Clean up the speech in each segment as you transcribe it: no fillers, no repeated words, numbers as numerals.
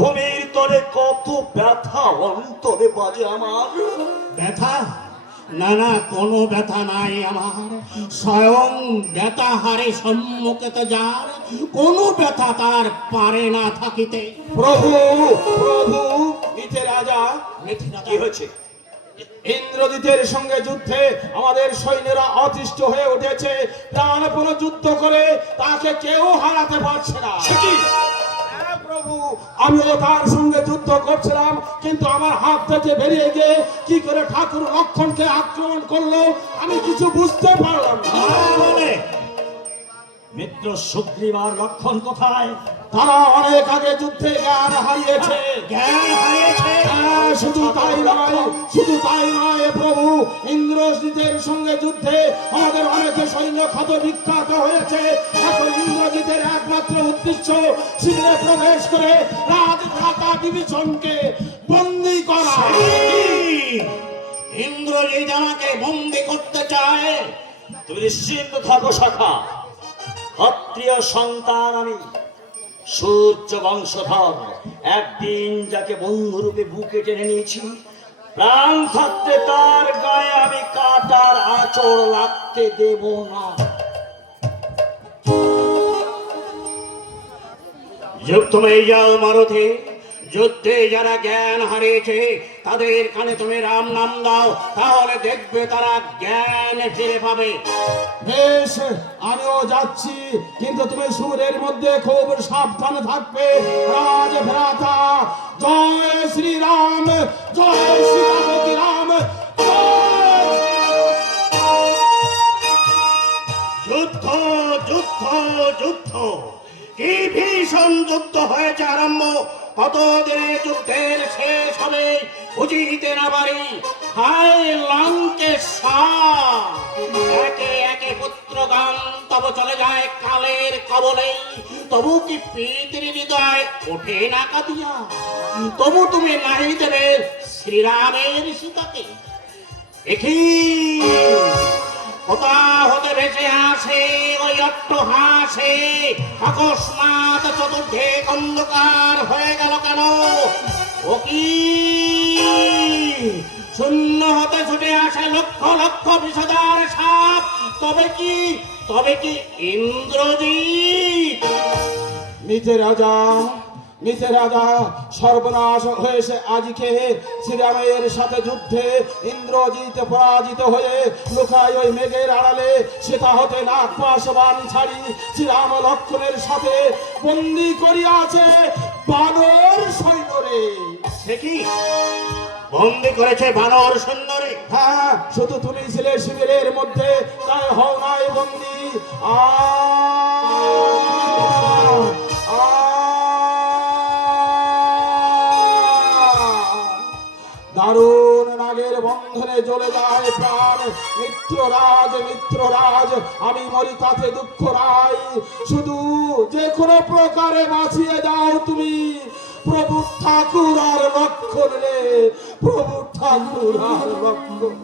ভূমির তরে কত ব্যথা অন্তরে বাজে আমার। ব্যথা? না না, কোনো ব্যথা নাই আমার। স্বয়ং ব্যথা হারে সম্মুখে তো যার, কোনো ব্যথা তার পারে না থাকিতে। প্রভু প্রভু মিথে রাজা, কি হয়েছে? ইন্দ্রজিতের সঙ্গে যুদ্ধে আমাদের সৈন্যরা অতিষ্ঠ হয়ে উঠেছে। প্রাণপণ যুদ্ধ করে তাকে কেউ হারাতে পারছে না। হ্যাঁ প্রভু, আমিও তার সঙ্গে যুদ্ধ করছিলাম, কিন্তু আমার হাত থেকে বেরিয়ে গিয়ে কি করে ঠাকুর লক্ষণকে আক্রমণ করলো আমি কিছু বুঝতে পারলাম না। বলে মিত্র সুগ্রীব আর লক্ষণ কোথায়? তারা অনেক আগে যুদ্ধে জ্ঞান হারিয়েছে। জ্ঞান হারিয়েছে? হ্যাঁ, শুধু তাই নয় প্রভু, ইন্দ্রজিতের সঙ্গে যুদ্ধে আমাদের অনেক সৈন্য ক্ষত বিখ্যাত হয়েছে। এখন ইন্দ্রজিতের একমাত্র উদ্দেশ্য শিবিরে প্রবেশ করে রাজভ্রাতা বিভীষণকে বন্দী করা। ইন্দ্রজিৎ আমাকে বন্দী করতে চায়? তুমি নিশ্চিন্ত থাকো শাখা, ক্ষত্রিয় সন্তান আমি, সূর্য বংশধর। একদিন যাকে বন্ধুরূপে বুকে টেনে নিয়েছি, প্রাণ থাকতে তার গায়ে আমি কাটার আঁচড় লাগতে দেব না। তুমি যাও মারুতি, যুদ্ধে যারা জ্ঞান হারিয়েছে তাদের কানে তুমি রাম নাম দাও, তাহলে দেখবে তারা জ্ঞান ফিরে পাবে। বেশ, আমিও যাচ্ছি, কিন্তু তুমি সুরের মধ্যে খুব সাবধানে থাকবে। রাজভ্রাতা, জয় শ্রীরাম, জয় সীতাপতি রাম, যুদ্ধ যুদ্ধ যুদ্ধ, কি ভীষণ যুদ্ধ হয়েছে আরম্ভ। কতদিনে যুদ্ধের শেষ হবে বুঝিতে না পারি। হায় লঙ্কেশ্বর, একে একে পুত্রগান তব চলে যায় কালের কবলে, তবু কি পিতৃ হৃদয় ওঠে না কাঁদিয়া? তবু তুমি নাহি দেবে শ্রীরামের সীতাকে। দেখি কোথা হতে ভেসে আসে ওই অট্টহাসে, অকস্মাৎ চতুর্থে অন্ধকার হয়ে গেল কেন? ও কি শূন্য হতে ছুটে আসে লক্ষ লক্ষ বিষধর সাপ? তবে কি ইন্দ্রজিৎ? মিথে রাজা সর্বনাশ হয়েছে আজকে। শ্রীরামের সাথে যুদ্ধে ইন্দ্রজিৎ পরাজিত হয়ে লুকায় ওই মেঘের আড়ালে সীতা হতে নাগ পাশবান ছাড়ি শ্রীরাম লক্ষণের সাথে বন্দী করিয়াছে বানর সৈন্যরে। সে কি বন্দী করেছে বানর সৈন্যরে? হ্যাঁ, শুধু তুমি ছিলে শিবিরের মধ্যে, তাই হও নাই বন্দী। দারুণ নাগের বন্ধনে জ্বলে যায় প্রাণ। মিত্ররাজ, আমি মরি তাতে দুঃখ নাই। শুধু যে কোনো প্রকারে বাঁচিয়ে যাও তুমি, প্রভু ঠাকুর আর লক্ষণ রে, প্রভু ঠাকুর আর লক্ষণ।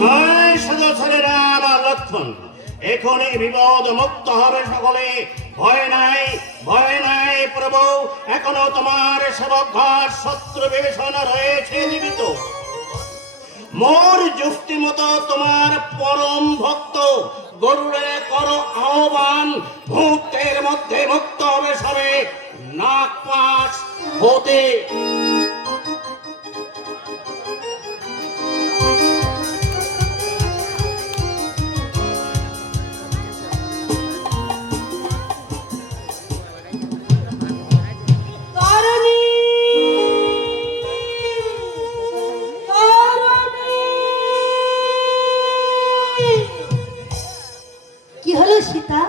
নয় শুধু রাম আর লক্ষণ, এখনই বিপদ মুক্ত হবে সকলে। ভয় নাই প্রভু, এখনো তোমার সেবক ঘর শত্রু বিভীষণ রয়েছে জীবিত। মোর যুক্তি মতো তোমার পরম ভক্ত গরুড়ে করো আহ্বান, মুহূর্তের মধ্যে মুক্ত হবে সবে নাগ পাশ হতে। কি হলো সীতা?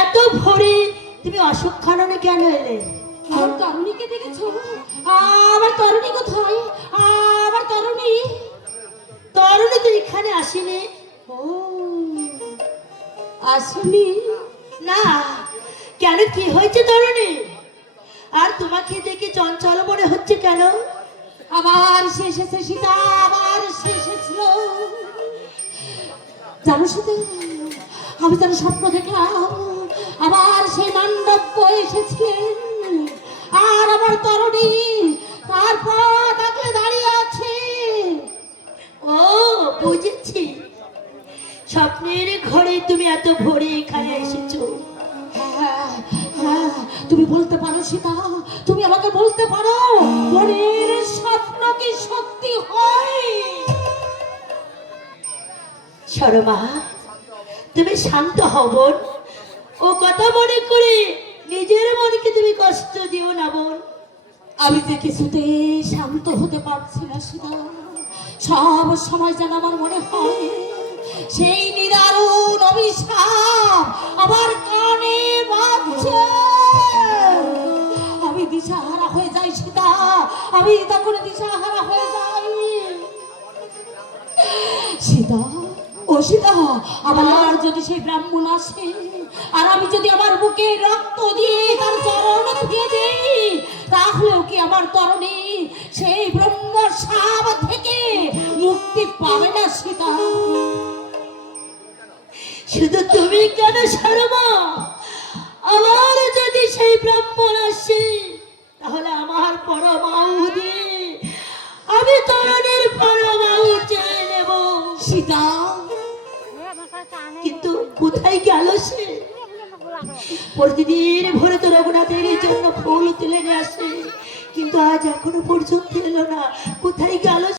এত ভোরে তুমি অশোক খাননে কেন এলে? আমার তরুণীকে দেখেছো? আমার তরুণী কোথায়? আমার তরুণী তো এখানে আসেনি। ও আসেনি না? কেন, কি হয়েছে তরুণী? আর তোমাকে দেখে চঞ্চল মনে হচ্ছে কেন? আবার সে এসেছে সীতা, আবার সে এসেছিল। জানো সীতা, আমি তার স্বপ্ন দেখলাম, আবার সেই মান্ডব্য এসেছিলেন, আর আমার তরুণী তার পা থাকলে দাঁড়িয়ে আছে। ও বুঝেছি, স্বপ্নের ঘরে তুমি এত ভোরে এখানে এসেছো। হ্যাঁ, হ্যাঁ, তুমি বলতে পারো সীতা, তুমি আমাকে বলতে পারো মনের স্বপ্ন কি সত্যি হয়? শর্মা, তুমি শান্ত হও বোন। ও কথা মনে করে নিজের মনকে তুমি কষ্ট দিও না বোন। আমি যে কিছুতে শান্ত হতে পারছি না সীতা, সব সময় যেন আমার মনে হয় সেই নিদারুণ অভিশাপ আমার কানে বাজছে। আমি দিশাহারা হয়ে যাই সীতা, আমি তখন দিশাহারা হয়ে যাই। সীতা, ও সীতা, আমার যদি সেই ব্রাহ্মণ আসে আর আমি যদি আমার বুকে রক্ত দিয়ে তার চরণ ধুয়ে দেই, তাহলেও কি আমার তরণী সেই ব্রহ্ম সাপ থেকে মুক্তি পাবে না সীতা? শুধু তুমি কেন শর্মা, আমার যদি সেই ব্রাহ্মণ আসে তাহলে আমার পরমাউ দিয়ে আমি তরণের পরমাউ চেয়ে নেব। সীতা, কিন্তু কোথায় গেল সে? প্রতিদিন ভোরে তো রঘুনাথের জন্য ফুল তুলে নিয়ে আসে, কিন্তু আজ এখনো পর্যন্ত এলো না। কোথায় গেল?